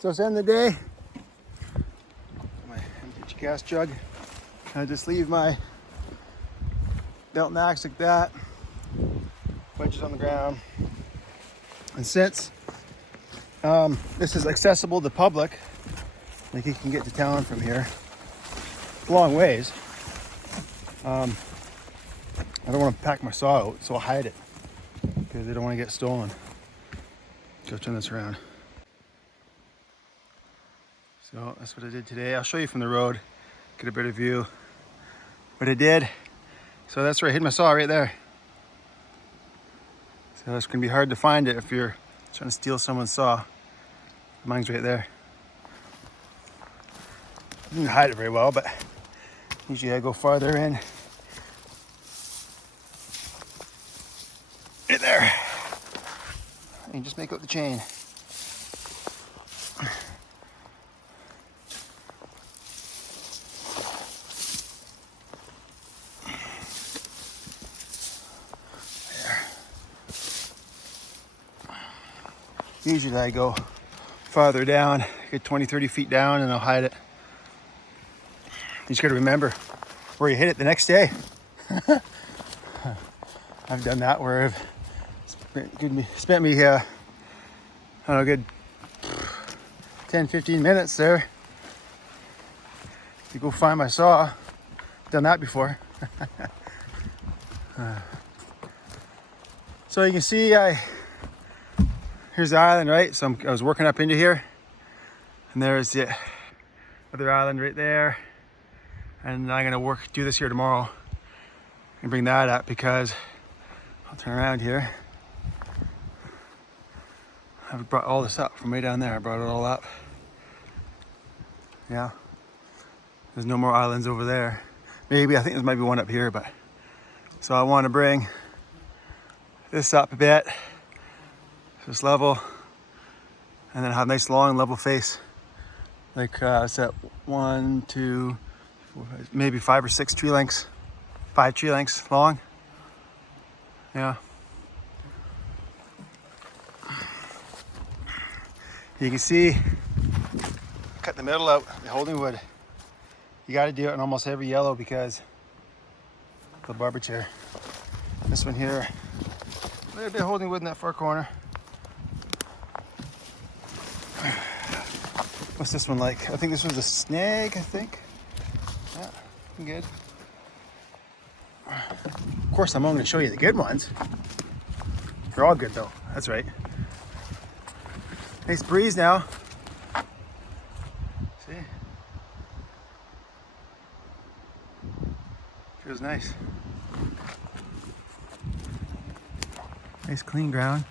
So it's the end of the day. My empty gas jug. I just leave my belt and axe like that. Wedges on the ground. And since this is accessible to public, like you can get to town from here, it's a long ways. I don't want to pack my saw out, so I'll hide it because I don't want to get stolen. So I'll turn this around. So that's what I did today. I'll show you from the road, get a better view what I did. So that's where I hid my saw, right there. So it's gonna be hard to find it if you're trying to steal someone's saw. Mine's right there. I didn't hide it very well, but usually I go farther in. Right there. And just make out the chain. Usually I go farther down, get 20, 30 feet down, and I'll hide it. You just gotta remember where you hit it the next day. I've done that where I've spent me, I don't know, a good 10, 15 minutes there to go find my saw. Done that before. So you can see here's the island, right? So I was working up into here, and there's the other island right there. And I'm gonna do this here tomorrow and bring that up because I'll turn around here. I've brought all this up from way down there. I brought it all up. Yeah. There's no more islands over there. Maybe, I think there might be one up here, but so I want to bring this up a bit. This level, and then have a nice long level face, like it's at 1, 2, 4, maybe 5 or 6 tree lengths, 5 tree lengths long. Yeah. You can see, cut the middle out, the holding wood. You got to do it in almost every yellow because the barber chair. This one here, a little bit of holding wood in that far corner. What's this one like? I think this was a snag, I think. Yeah, good. Of course, I'm only going to show you the good ones. They're all good though, that's right. Nice breeze now. See? Feels nice. Nice clean ground.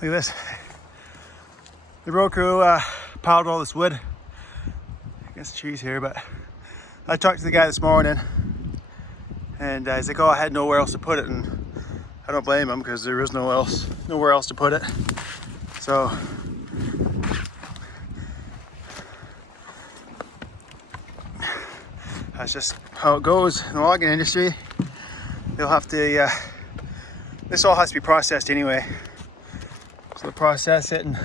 Look at this. The road crew piled all this wood against the trees here, but I talked to the guy this morning and he's like, oh, I had nowhere else to put it, and I don't blame him because there is nowhere else to put it. So that's just how it goes in the logging industry. They'll have to, this all has to be processed anyway. So we'll process it and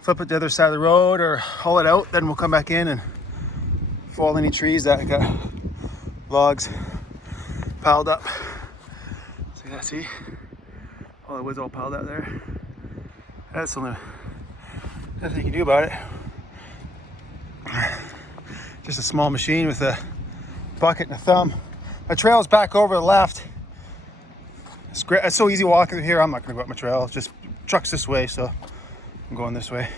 flip it to the other side of the road or haul it out. Then we'll come back in and fall any trees that got logs piled up. See that? See? All the wood's all piled up there. That's only nothing you can do about it. Just a small machine with a bucket and a thumb. My trail's back over the left. It's great. It's so easy walking through here. I'm not gonna go up my trail. It's just truck's this way, so I'm going this way.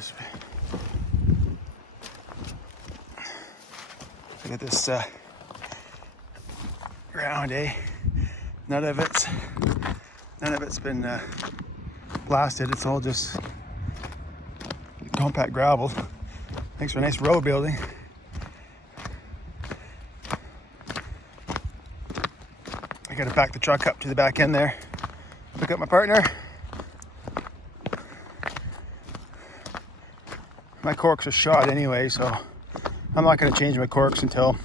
this way. Look at this ground, eh? None of it's been blasted. It's all just compact gravel. Makes for a nice road building. I gotta back the truck up to the back end there. Pick up my partner. My corks are shot anyway, so I'm not gonna change my corks until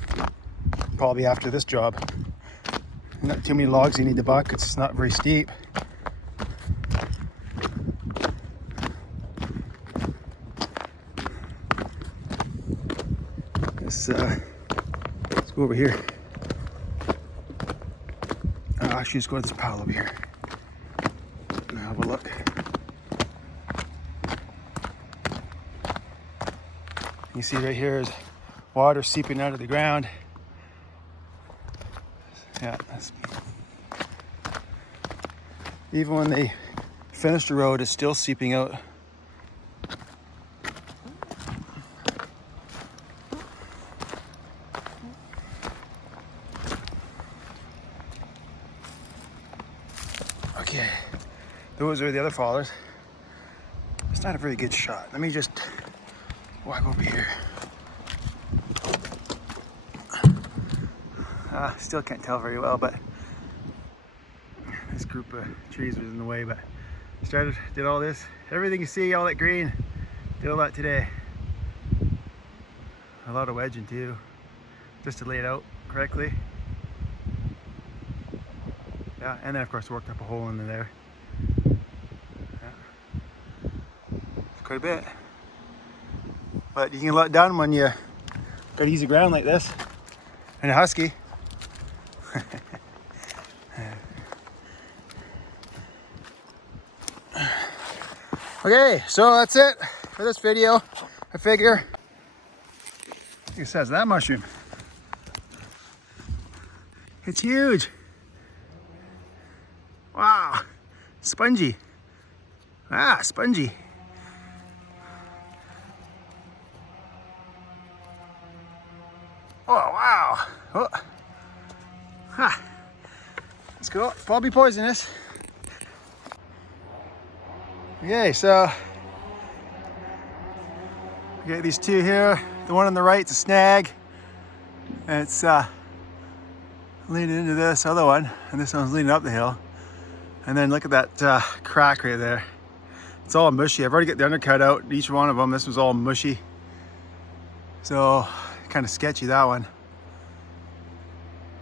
probably after this job. Not too many logs you need to buck. It's not very steep. Let's go over here. Actually, let's go to this pile over here and have a look. You see right here is water seeping out of the ground. Yeah, even when they finished the road, it's still seeping out. Okay, those are the other fallers. It's not a very good shot. Let me just walk over here. Still can't tell very well, but this group of trees was in the way. But did all this, everything you see, all that green, did all that today. A lot of wedging too, just to lay it out correctly. Yeah, and then of course worked up a hole in there. Yeah. It's quite a bit. But you can get a lot done when you got easy ground like this and a husky. Okay, so that's it for this video. I figure. Look at the size of that mushroom. It's huge. Wow, spongy. Ah, spongy. Oh, wow. Oh. Ha. Let's go. Probably poisonous. Okay, so we got these two here. The one on the right is a snag. And it's leading into this other one, and this one's leading up the hill. And then look at that crack right there. It's all mushy. I've already got the undercut out, each one of them. This was all mushy. So kind of sketchy, that one.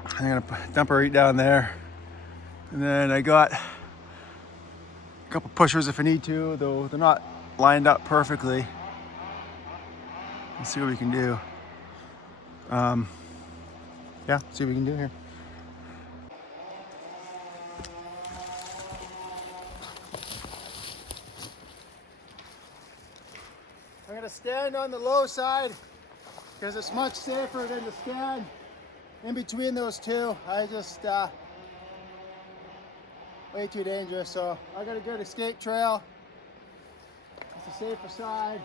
I'm gonna dump her right down there. And then I got a couple pushers if I need to, though they're not lined up perfectly. Let's see what we can do. Yeah, see what we can do here. I'm gonna stand on the low side because it's much safer than to stand in between those two. I just, way too dangerous. So I got a good escape trail. It's the safer side.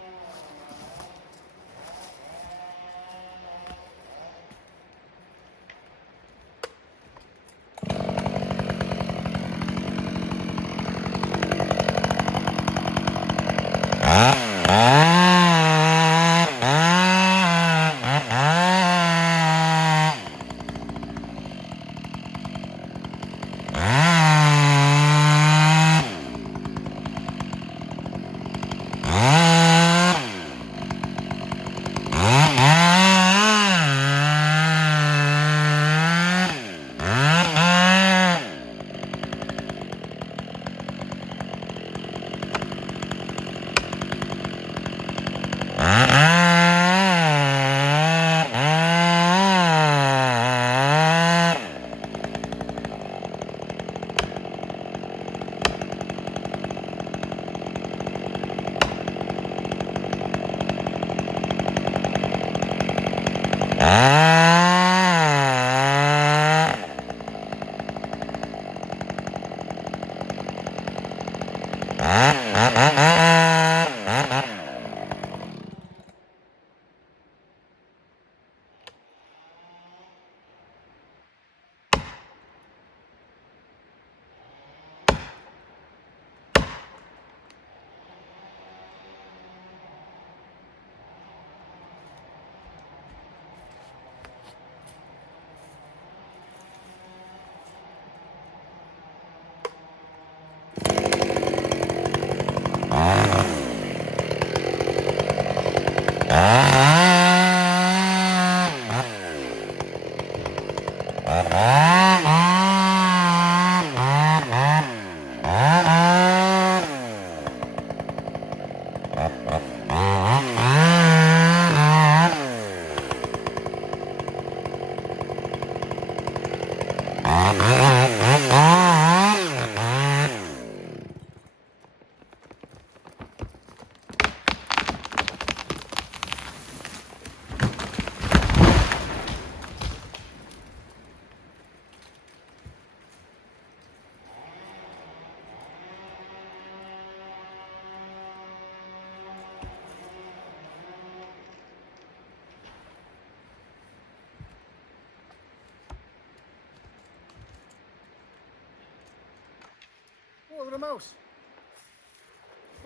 Oh, look at a mouse.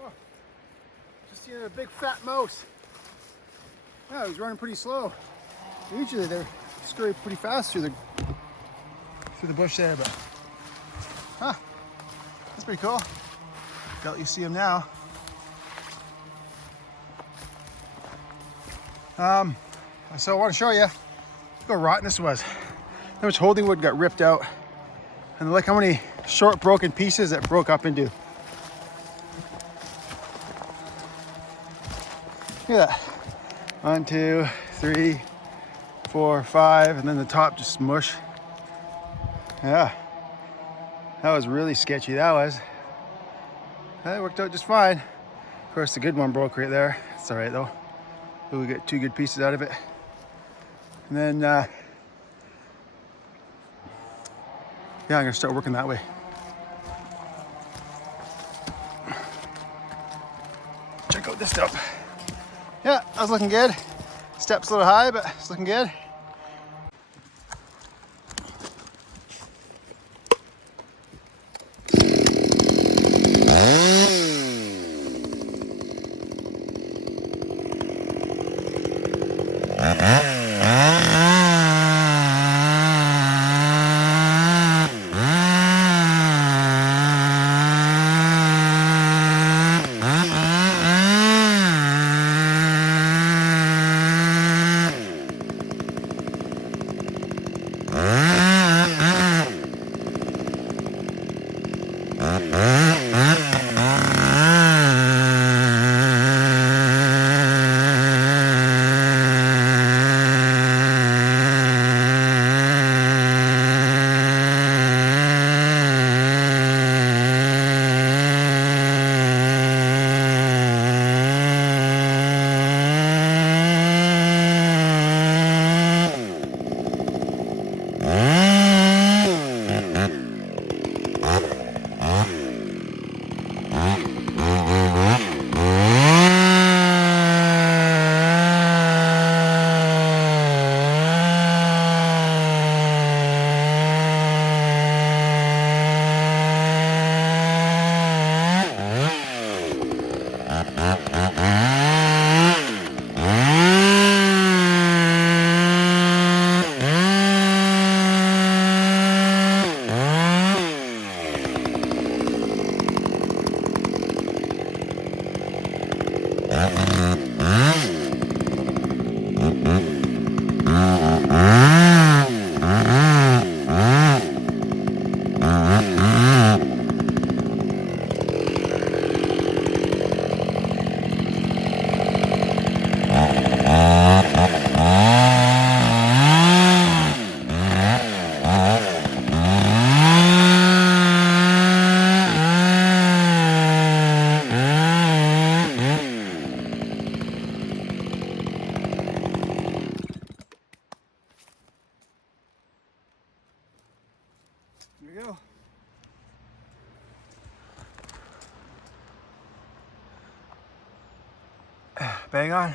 Oh, just seen a big fat mouse. Yeah, he's running pretty slow. Usually they scurry pretty fast through the bush there, but huh, that's pretty cool. Doubt you see him now. So I want to show you look how rotten this was. How much holding wood got ripped out, and look how many short broken pieces it broke up into. Look at that. 1, 2, 3, 4, 5, and then the top just mush. Yeah, that was really sketchy. That was. That worked out just fine. Of course, the good one broke right there. It's all right though. We get 2 good pieces out of it. And then, yeah, I'm gonna start working that way. Check out this stuff. Yeah, that was looking good. Steps a little high, but it's looking good. Here we go. Bang on.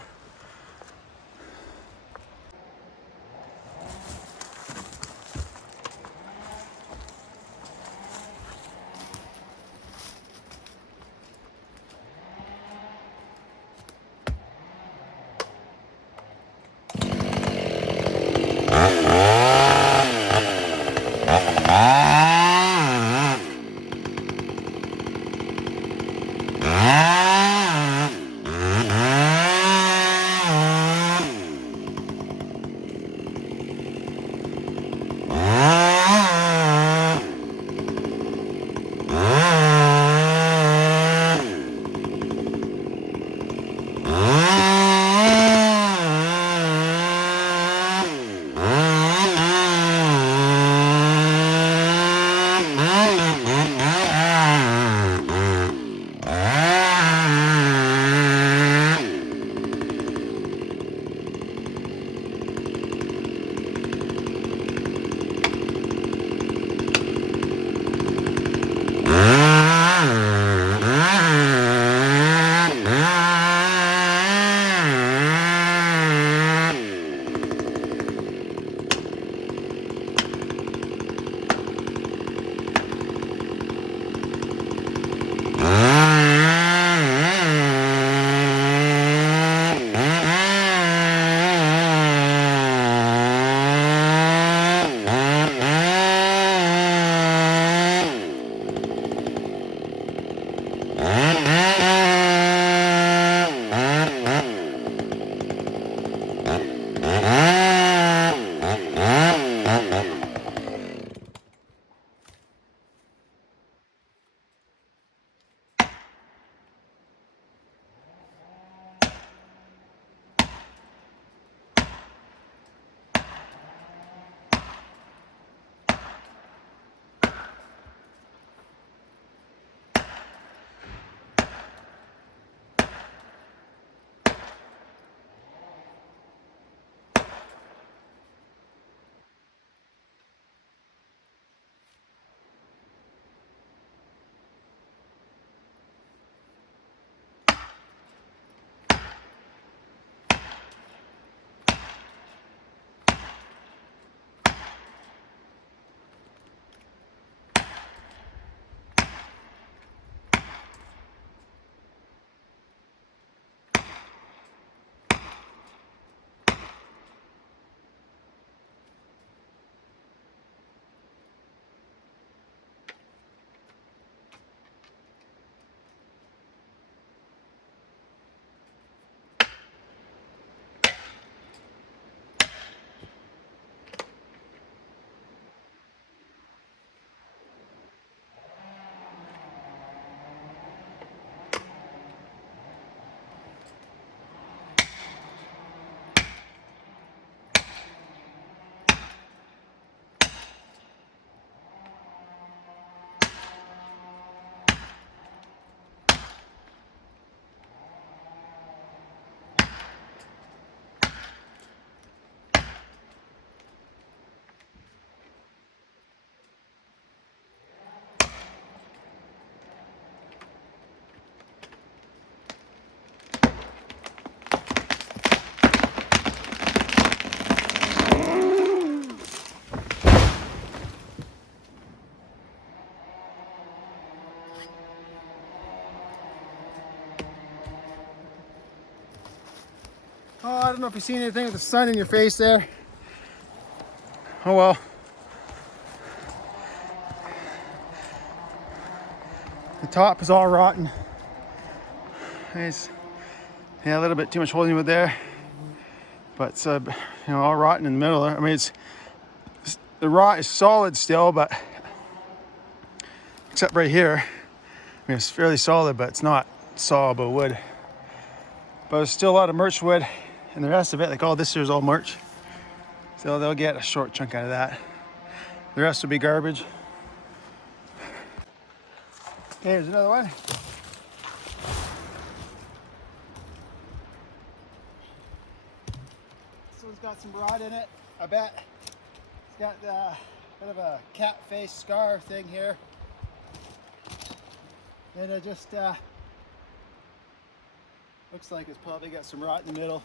Oh, I don't know if you've seen anything with the sun in your face there. Oh well. The top is all rotten. There's, yeah, a little bit too much holding wood there, but it's all rotten in the middle. I mean, the rot is solid still, but except right here, I mean, it's fairly solid, but it's not sawable wood. But there's still a lot of birch wood, and the rest of it, like all this here is all birch. So they'll get a short chunk out of that. The rest will be garbage. Okay, here's another one. This one's got some rot in it, I bet. It's got a bit of a cat face scar thing here. And it just looks like it's probably got some rot in the middle.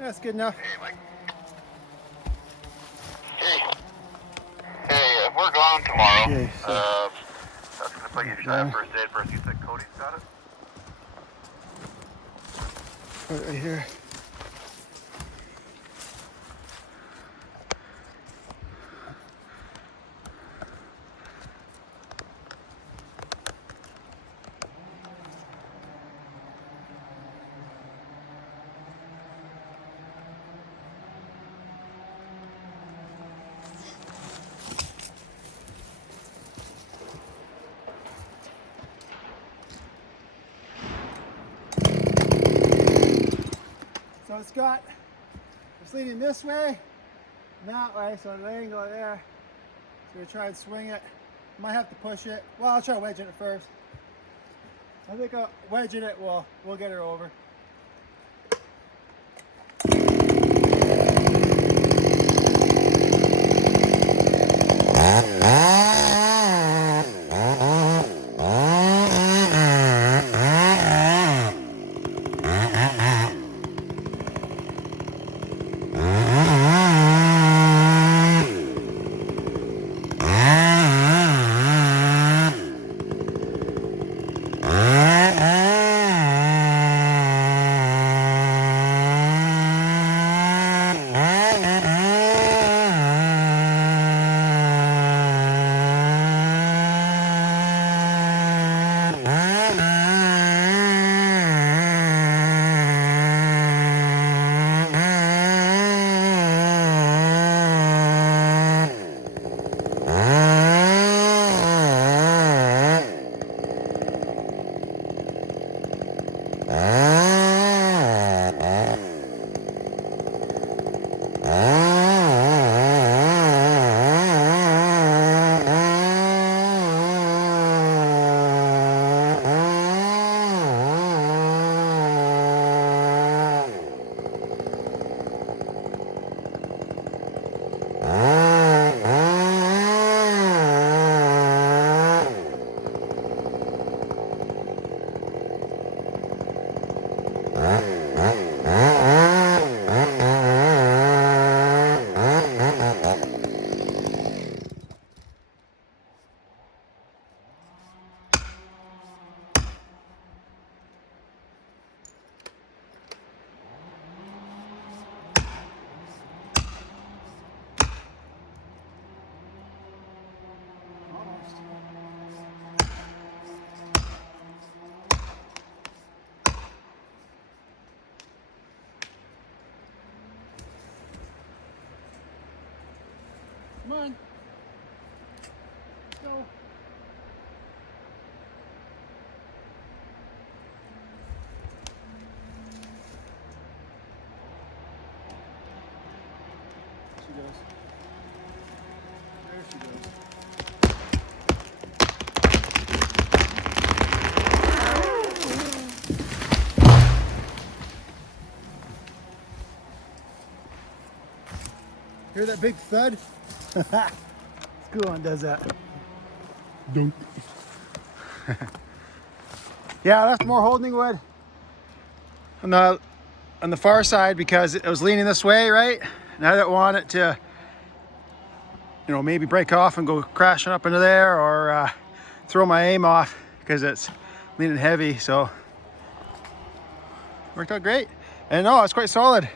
That's good enough. Hey, Mike. Hey, we're gone tomorrow. Okay, so That's gonna put you shot first aid first. You said Cody's got it? put it right here. it's leaning this way and that way, so an angle there. So we try and swing it. Might have to push it. Well, I'll try wedging it first. I think wedging it will get her over. Come on. Go. She goes. There she goes. Hear that big thud? Cool one does that. Dunk. Yeah, I left more holding wood on the far side because it was leaning this way, right? And I didn't want it to, you know, maybe break off and go crashing up into there, or throw my aim off because it's leaning heavy. So worked out great. And no, it's quite solid.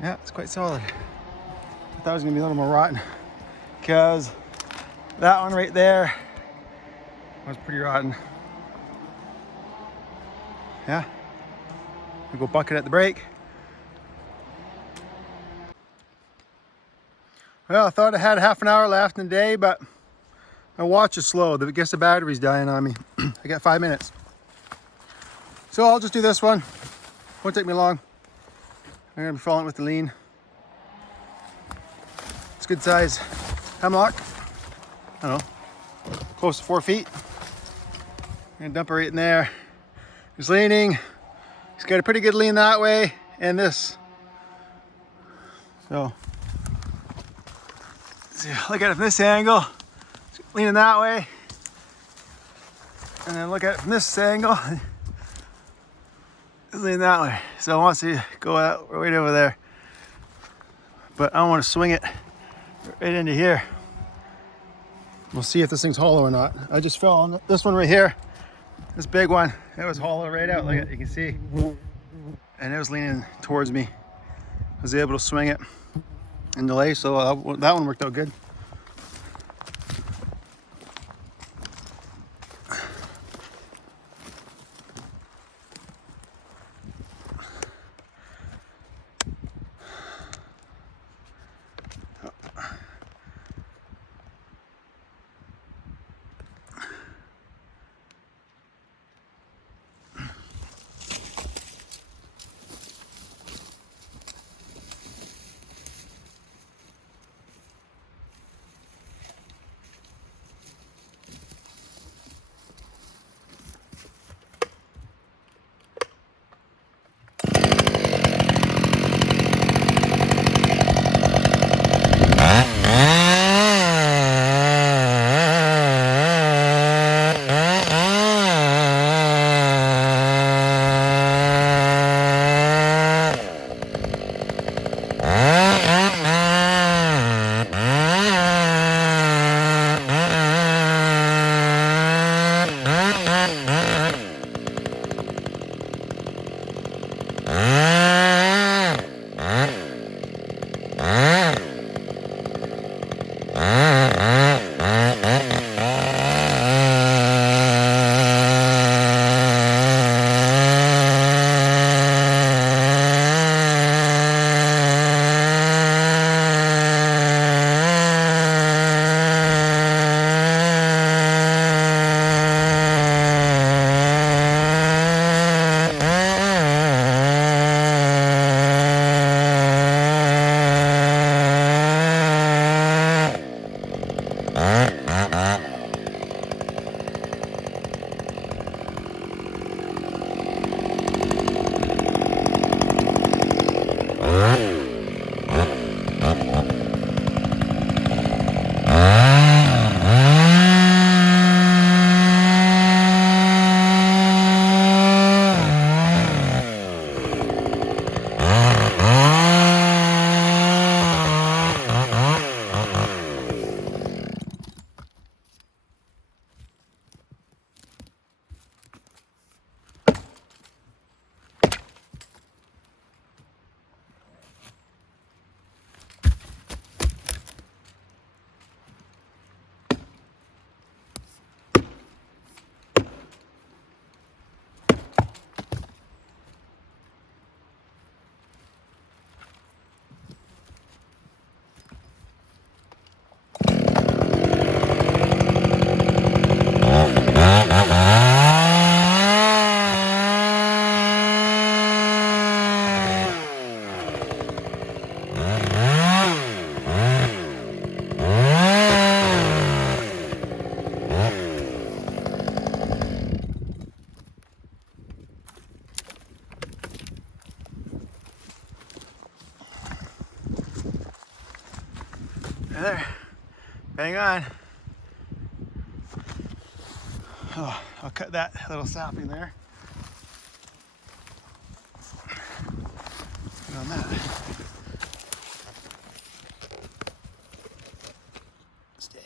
Yeah, it's quite solid. I thought it was gonna be a little more rotten because that one right there was pretty rotten. Yeah, we go bucket at the brake. Well, I thought I had half an hour left in the day, but my watch is slow. I guess the battery's dying on me. I got 5 minutes. So I'll just do this one. Won't take me long. I'm gonna be following with the lean. It's good size hemlock. I don't know, close to 4 feet. I'm gonna dump it right in there. He's leaning. He's got a pretty good lean that way and this. So, see, look at it from this angle. It's leaning that way. And then look at it from this angle. It's leaning that way. So it wants to go out right over there. But I don't want to swing it right into here. We'll see if this thing's hollow or not. I just fell on this one right here. This big one, it was hollow right out, like you can see. And it was leaning towards me. I was able to swing it and delay, so that one worked out good. There, bang on. Oh, I'll cut that little sapling there. Put on that. Stay.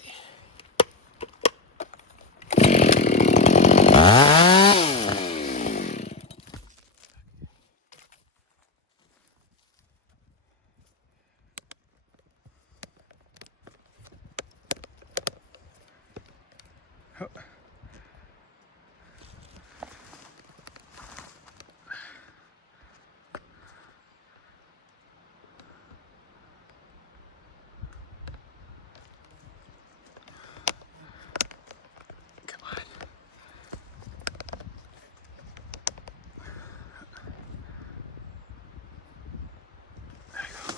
Oh. Come on. There you go.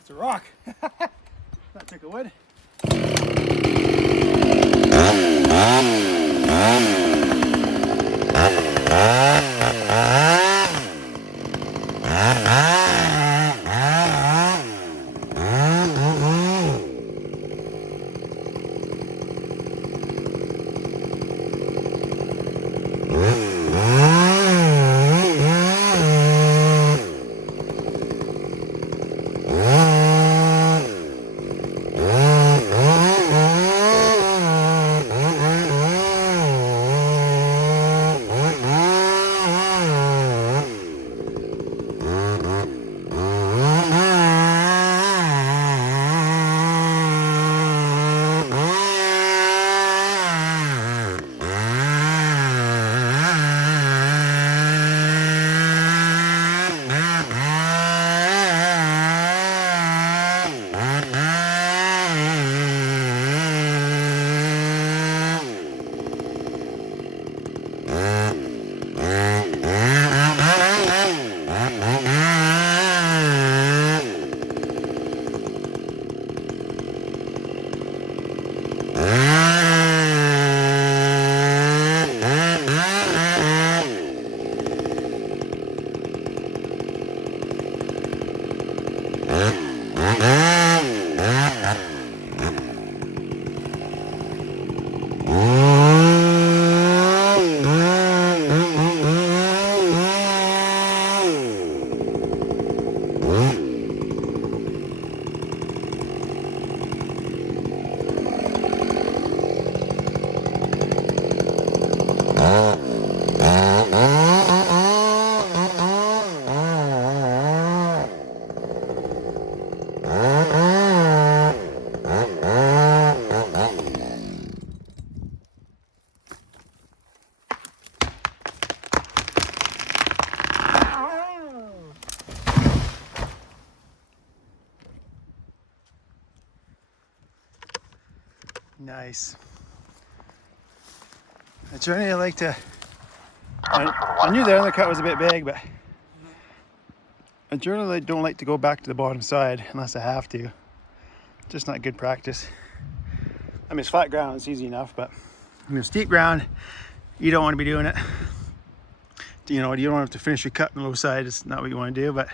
It's a rock. That took a wood. Nice. I generally like to, I knew the undercut was a bit big, but I generally don't like to go back to the bottom side unless I have to. Just not good practice. I mean, it's flat ground, it's easy enough, but when it's steep ground, you don't want to be doing it. You know, you don't have to finish your cut on the low side, it's not what you want to do, but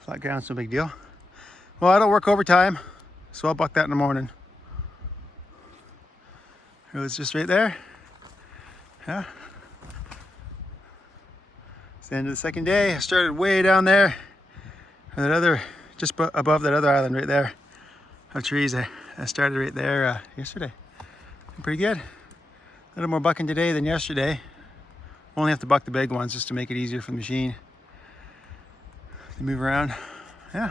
flat ground's no big deal. Well, I don't work overtime, so I'll buck that in the morning. It was just right there. Yeah. It's the end of the second day. I started way down there. That other, just above that other island right there of trees. I started right there yesterday. Pretty good. A little more bucking today than yesterday. Only have to buck the big ones just to make it easier for the machine to move around. Yeah.